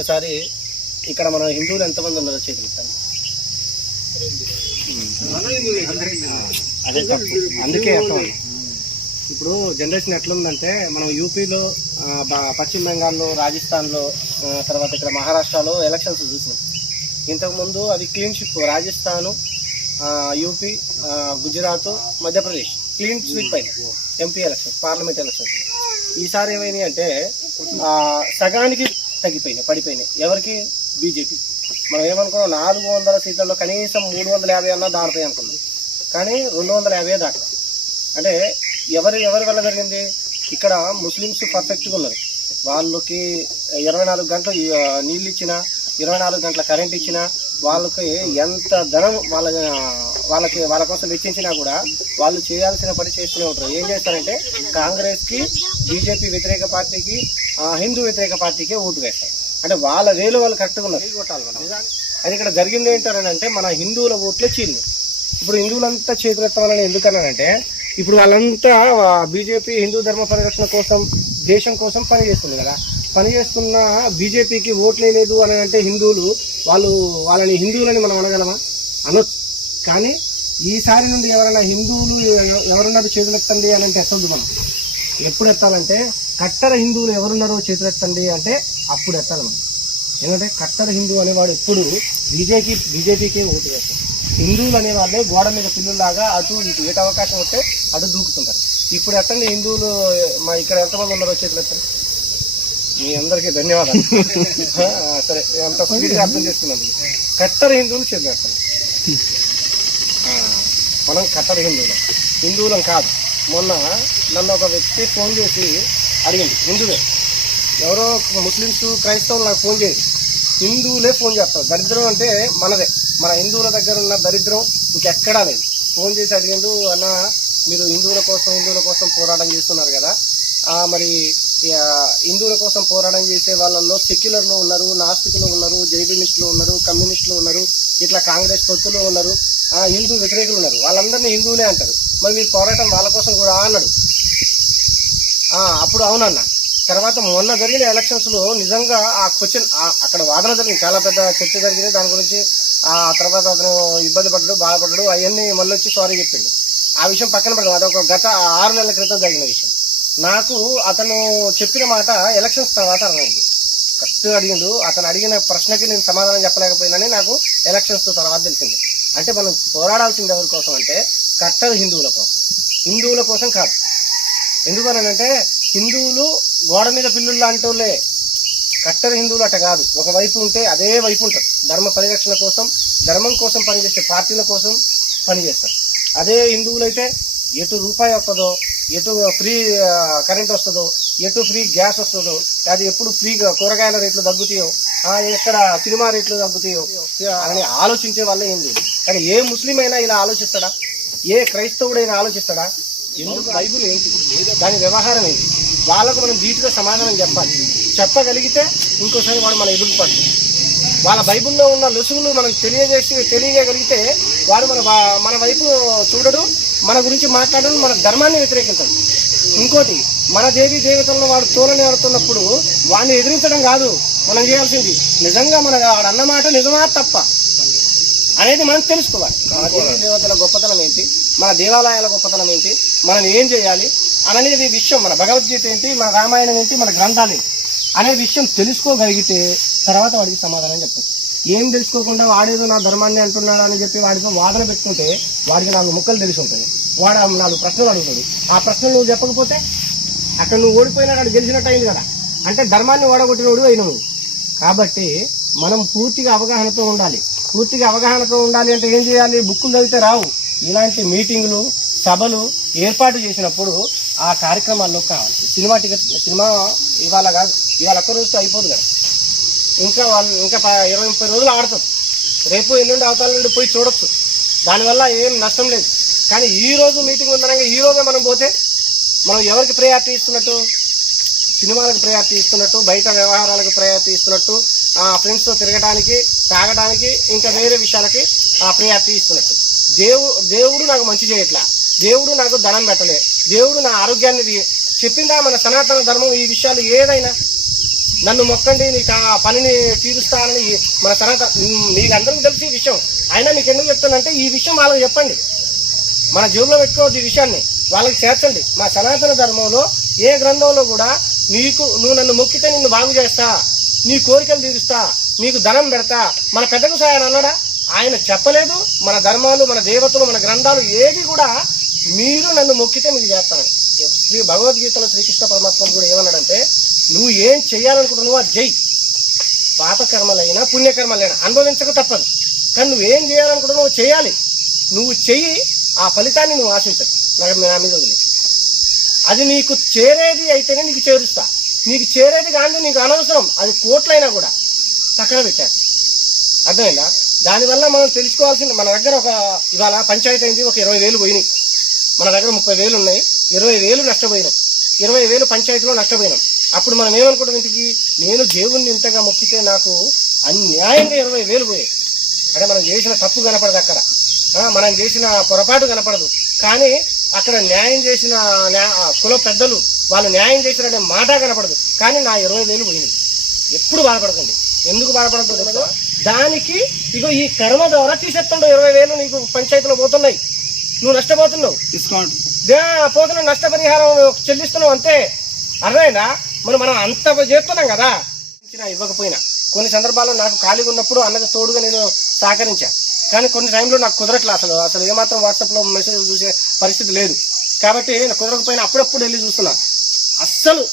ఒక్కసారి ఇక్కడ మన హిందువులు ఎంతమంది ఉన్నారో చేతులుతాను అదే తప్పు. అందుకే అర్థం ఇప్పుడు జనరేషన్ ఎట్లుందంటే మనం యూపీలో పశ్చిమ బెంగాల్లో రాజస్థాన్లో తర్వాత ఇక్కడ మహారాష్ట్రలో ఎలక్షన్స్ చూసినాం. ఇంతకుముందు అది clean sweep Rajasthan UP Gujarat Madhya Pradesh. Clean sweep అయినాయి ఎంపీ ఎలక్షన్స్ పార్లమెంట్ ఎలక్షన్స్. ఈసారి ఏమైనాయి అంటే సగానికి తగ్గిపోయినాయి పడిపోయినాయి. ఎవరికి? బీజేపీ. మనం ఏమనుకున్నాం నాలుగు వందల సీట్లలో కనీసం మూడు వందల యాభై అన్నా దాటుతాయి అనుకున్నాం. కానీ రెండు వందల యాభై దాటం అంటే ఎవరు ఎవరి వల్ల జరిగింది? ఇక్కడ ముస్లిమ్స్ పర్ఫెక్ట్గా ఉన్నారు. వాళ్ళకి ఇరవై నాలుగు గంటలు నీళ్ళు ఇచ్చినా ఇరవై నాలుగు గంటల కరెంట్ ఇచ్చినా వాళ్ళకి ఎంత ధనం వాళ్ళ వాళ్ళకి వాళ్ళ కోసం వెచ్చించినా కూడా వాళ్ళు చేయాల్సిన పని చేస్తూనే ఉంటారు. ఏం చేస్తారంటే కాంగ్రెస్కి బీజేపీ వ్యతిరేక పార్టీకి హిందూ వ్యతిరేక పార్టీకే ఓటు వేస్తారు. అంటే వాళ్ళ వేలు వాళ్ళు కరెక్ట్గా ఉన్నారు. అది ఇక్కడ జరిగింది ఏంటారనంటే మన హిందువుల ఓట్లే చీలింది ఇప్పుడు హిందువులంతా చేతులెత్తాలని ఎందుకన్నానంటే ఇప్పుడు వాళ్ళంతా బీజేపీ హిందూ ధర్మ పరిరక్షణ కోసం దేశం కోసం పనిచేస్తుంది కదా. పనిచేస్తున్న బీజేపీకి ఓట్లే లేదు అని అంటే హిందువులు వాళ్ళు వాళ్ళని హిందువులని మనం అనగలమా? అనొచ్చు. కానీ ఈసారి నుండి ఎవరైనా హిందువులు ఎవరున్నారు చేతులెత్తండి అని అంటే ఎత్తద్దు మనం. ఎప్పుడు ఎత్తాలంటే కట్టర హిందువులు ఎవరున్నారో చేతులెత్తండి అంటే అప్పుడు ఎత్తాలి మనం. ఎందుకంటే కట్టర హిందూ అనేవాడు ఎప్పుడు బీజేపీ బీజేపీకే ఓటు వేస్తారు. హిందువులు అనేవాళ్ళే గోడ మీద పిల్లులాగా అటు ఇటు ఎటు అవకాశం వస్తే అటు దూకుతుంటారు. ఇప్పుడు ఎట్టండి హిందువులు మా ఇక్కడ ఎంతమంది ఉన్నారో చేతులు ఎత్తండి మీ అందరికీ ధన్యవాదాలు. సరే అంత స్పీడ్గా అర్థం చేసుకున్నందుకు కట్టర హిందువులు ఆ, మనం కట్టర హిందువులం. హిందువులం కాదు. మొన్న నన్ను ఒక వ్యక్తి ఫోన్ చేసి అడిగింది. హిందువే. ఎవరో ముస్లిమ్స్ క్రైస్తవులు నాకు ఫోన్ చేయండి హిందువులే ఫోన్ చేస్తారు. దరిద్రం అంటే మనదే. మన హిందువుల దగ్గర ఉన్న దరిద్రం ఇంకెక్కడా లేదు. ఫోన్ చేసి అడిగిండు అన్న మీరు హిందువుల కోసం హిందువుల కోసం పోరాటం చేస్తున్నారు కదా. మరి హిందువుల కోసం పోరాటం చేసే వాళ్ళల్లో సెక్యులర్లు ఉన్నారు నాస్తికులు ఉన్నారు జైబినిస్టులు ఉన్నారు కమ్యూనిస్టులు ఉన్నారు ఇట్లా కాంగ్రెస్ తొత్తులు ఉన్నారు హిందూ వ్యతిరేకులు ఉన్నారు. వాళ్ళందరినీ హిందువులే అంటారు. మరి మీరు పోరాటం వాళ్ళ కోసం కూడా అన్నాడు. అప్పుడు అవునన్న. తర్వాత మొన్న జరిగిన ఎలక్షన్స్లో నిజంగా ఆ క్వశ్చన్ అక్కడ వాదన జరిగింది. చాలా పెద్ద చర్చ జరిగింది. దాని గురించి ఆ తర్వాత అతను ఇబ్బంది పడ్డాడు బాధపడ్డాడు. అవన్నీ మళ్ళీ వచ్చి సారీ చెప్పిండు. ఆ విషయం పక్కన పెడదాం. అదొక గత ఆరు నెలల క్రితం జరిగిన విషయం. నాకు అతను చెప్పిన మాట ఎలక్షన్స్ తర్వాత అర్థమైంది. కరెక్ట్ అడిగిండు అతను అడిగిన ప్రశ్నకి నేను సమాధానం చెప్పలేకపోయినని నాకు ఎలక్షన్స్ తర్వాత తెలిసింది. అంటే మనం పోరాడాల్సింది ఎవరి కోసం అంటే కట్టర్ హిందువుల కోసం. హిందువుల కోసం కాదు. ఎందుకనంటే హిందువులు గోడ మీద పిల్లుళ్ళు అంటూలే కట్టరు హిందువులు అట కాదు. ఒక వైపు ఉంటే అదే వైపు ఉంటారు. ధర్మ పరిరక్షణ కోసం ధర్మం కోసం పనిచేసే పార్టీల కోసం పనిచేస్తారు. అదే హిందువులైతే ఎటు రూపాయి వస్తుందో ఎటు ఫ్రీ కరెంట్ వస్తుందో ఎటు ఫ్రీ గ్యాస్ వస్తుందో అది ఎప్పుడు ఫ్రీగా కూరగాయల రేట్లు తగ్గుతాయో ఎక్కడ సినిమా రేట్లు తగ్గుతాయో అని ఆలోచించే వాళ్ళే హిందువులు కానీ ఏ ముస్లిం అయినా ఇలా ఆలోచిస్తాడా? ఏ క్రైస్తవుడైనా ఆలోచిస్తాడా? ఎందుకు బైబుల్ ఏంటి? దాని వ్యవహారం ఏంటి? వాళ్ళకు మనం ధీటుగా సమాధానం చెప్పాలి. చెప్పగలిగితే ఇంకోసారి వాడు మన ఎదురు పడతాడు. వాళ్ళ బైబిల్లో ఉన్న లొసుగులు మనం తెలియజేసి తెలియజేయగలిగితే వాడు మన మన వైపు చూడడు మన గురించి మాట్లాడడు మన ధర్మాన్ని వ్యతిరేకించడు. ఇంకోటి మన దేవి దేవతలను వాడు తోలని ఆడుతున్నప్పుడు వాడిని ఎదిరించడం కాదు మనం చేయాల్సింది. నిజంగా మన అన్నమాట నిజమా తప్ప అనేది మనం తెలుసుకోవాలి. మన దేవీ దేవతల గొప్పతనం ఏంటి? మన దేవాలయాల గొప్పతనం ఏంటి? మనం ఏం చేయాలి? అనేది విషయం మన భగవద్గీత ఏంటి? మన రామాయణం ఏంటి? మన గ్రంథాలు అనే విషయం తెలుసుకోగలిగితే తర్వాత వాడికి సమాధానం చెప్పచ్చు ఏం తెలుసుకోకుండా వాడేదో నా ధర్మాన్ని అంటున్నాడు అని చెప్పి వాడితో వాదన పెట్టుకుంటే వాడికి నాలుగు ముక్కలు తెలిసి ఉంటుంది వాడు నాలుగు ప్రశ్నలు అడుగుతాడు. ఆ ప్రశ్నలు నువ్వు చెప్పకపోతే అక్కడ నువ్వు ఓడిపోయినా అక్కడ గెలిచినట్టు అయింది కదా. అంటే ధర్మాన్ని ఓడగొట్టినోడు అయిన నువ్వు. కాబట్టి మనం పూర్తిగా అవగాహనతో ఉండాలి. పూర్తిగా అవగాహనతో ఉండాలి అంటే ఏం చేయాలి? బుక్కులు చదివితే రావు. ఇలాంటి మీటింగులు సభలు ఏర్పాటు చేసినప్పుడు ఆ కార్యక్రమాల్లో కావాలి. సినిమా టికెట్ సినిమా ఇవాళ కాదు. ఇవాళ ఒక్క రోజుతో అయిపోదు కదా. ఇంకా వాళ్ళు ఇంకా ఇరవై ముప్పై రోజులు ఆడతారు. రేపు ఎల్లుండి అవతల నుండి పోయి చూడొచ్చు. దానివల్ల ఏం నష్టం లేదు. కానీ ఈ రోజు మీటింగ్ ఉందనగా ఈ రోజే మనం పోతే మనం ఎవరికి ప్రయారిటీ ఇస్తున్నట్టు? సినిమాలకు ప్రయారిటీ ఇస్తున్నట్టు బయట వ్యవహారాలకు ప్రయారిటీ ఇస్తున్నట్టు ఆ ఫ్రెండ్స్తో తిరగడానికి తాగడానికి ఇంకా వేరే విషయాలకి ఆ ప్రయారిటీ ఇస్తున్నట్టు. దేవు దేవుడు నాకు మంచి చేయట్లా. దేవుడు నాకు ధనం పెట్టలే. దేవుడు నా ఆరోగ్యాన్ని చెప్పిందా మన సనాతన ధర్మం ఈ విషయాలు ఏదైనా? నన్ను మొక్కండి నీకు ఆ పనిని తీరుస్తానని మన తర్వాత మీకందరికీ తెలిసి ఈ విషయం. అయినా మీకు ఎందుకు చెప్తానంటే ఈ విషయం వాళ్ళకి చెప్పండి. మన జేబులో పెట్టుకోవద్దు ఈ విషయాన్ని. వాళ్ళకి చేర్చండి. మా సనాతన ధర్మంలో ఏ గ్రంథంలో కూడా నీకు నువ్వు నన్ను మొక్కితే నిన్ను బాగు చేస్తా. నీ కోరికలు తీరుస్తా. నీకు ధనం పెడతా. మన పెద్దకు సాయన అన్నాడా? ఆయన చెప్పలేదు. మన ధర్మాలు మన దేవతలు మన గ్రంథాలు ఏది కూడా మీరు నన్ను మొక్కితే మీకు చేస్తాను శ్రీ భగవద్గీతలో శ్రీకృష్ణ పరమాత్మ కూడా ఏమన్నాడంటే నువ్వు ఏం చేయాలనుకుంటున్నావు అది జై పాపకర్మలైనా పుణ్యకర్మలైనా అనుభవించక తప్పదు. కానీ నువ్వేం చేయాలనుకుంటున్నావు చేయాలి నువ్వు చెయ్యి ఆ ఫలితాన్ని నువ్వు ఆశించదు నాకు నా మీద వదిలే అది నీకు చేరేది అయితేనే నీకు చేరుస్తా. నీకు చేరేది కానీ నీకు అనవసరం. అది కోట్లైనా కూడా పక్కన పెట్టారు అర్థమైందా? దానివల్ల మనం తెలుసుకోవాల్సింది మన దగ్గర ఒక ఇవాళ పంచాయతీ అయింది ఒక ఇరవై వేలు పోయినాయి. మన దగ్గర ముప్పై వేలు ఉన్నాయి. ఇరవై వేలు నష్టపోయినాం. ఇరవై వేలు పంచాయతీలో నష్టపోయినాం. అప్పుడు మనం ఏమనుకుంటాం ఇంటికి? నేను దేవుణ్ణి ఇంతగా మొక్కితే నాకు అన్యాయంగా ఇరవై వేలు పోయాయి. అంటే మనం చేసిన తప్పు కనపడదు అక్కడ. మనం చేసిన పొరపాటు కనపడదు. కానీ అక్కడ న్యాయం చేసిన కుల పెద్దలు వాళ్ళు న్యాయం చేసిననే మాట కనపడదు. కానీ నా ఇరవై వేలు పోయింది ఎప్పుడు బాధపడకండి. ఎందుకు బాధపడద్దు తెలుసా? దానికి ఇగో ఈ కర్మ ద్వారా తీసేస్తుండవు ఇరవై వేలు నీకు పంచాయతీలో పోతున్నాయి. నువ్వు నష్టపోతున్నావు. డిస్కౌంట్. దే- పోతున్న నష్టపరిహారం చెల్లిస్తున్నావు అంతే. అర్థమైందా? మరి మనం అంత చేస్తున్నాం కదా. ఇవ్వకపోయినా. కొన్ని సందర్భాల్లో నాకు ఖాళీగా ఉన్నప్పుడు అన్నకు తోడుగా నేను సహకరించా. కానీ కొన్ని టైంలో నాకు కుదరట్లే అసలు. అసలు ఏమాత్రం వాట్సాప్లో మెసేజ్ చూసే పరిస్థితి లేదు. కాబట్టి నేను కుదరకపోయినా అప్పుడప్పుడు వెళ్ళి చూస్తున్నా. అస్సలు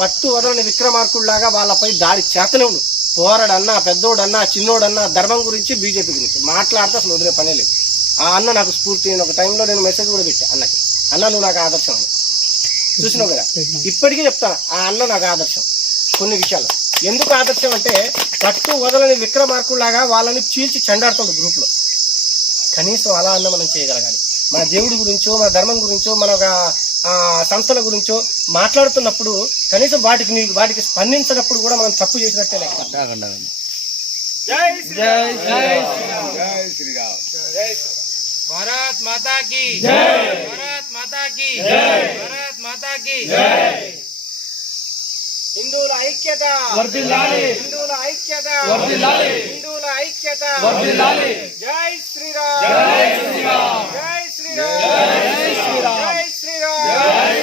పట్టు వదలని విక్రమార్కుల్లాగా వాళ్ళపై దాడి చేతనే ఉండు. పోరాడన్నా పెద్దోడన్నా చిన్నోడన్నా ధర్మం గురించి బీజేపీ గురించి మాట్లాడితే అసలు వదిలే పనే లేదు. ఆ అన్న నాకు స్ఫూర్తి. నేను ఒక టైంలో నేను మెసేజ్ కూడా పెట్టా అన్నకి. అన్న నువ్వు నాకు ఆదర్శం అని చూసినావు కదా ఇప్పటికీ చెప్తాను ఆ అన్న నాకు ఆదర్శం. కొన్ని విషయాలు. ఎందుకు ఆదర్శం అంటే పట్టు వదలని విక్రమార్కుల్లాగా వాళ్ళని చీల్చి చెండాడుతుంది గ్రూప్లో. కనీసం అలా అన్న మనం చేయగలగాలి. మన దేవుడి గురించో మన ధర్మం గురించో మన ఒక సంస్థల గురించో మాట్లాడుతున్నప్పుడు కనీసం వాటికి వాటికి స్పందించినప్పుడు కూడా మనం తప్పు చేసినట్టే లెక్క. భారత్ మాతా కీ భారత్ మాతా माता की। जय। श्री राम जय श्री राम जय श्री राम जय श्री राम जय श्री राम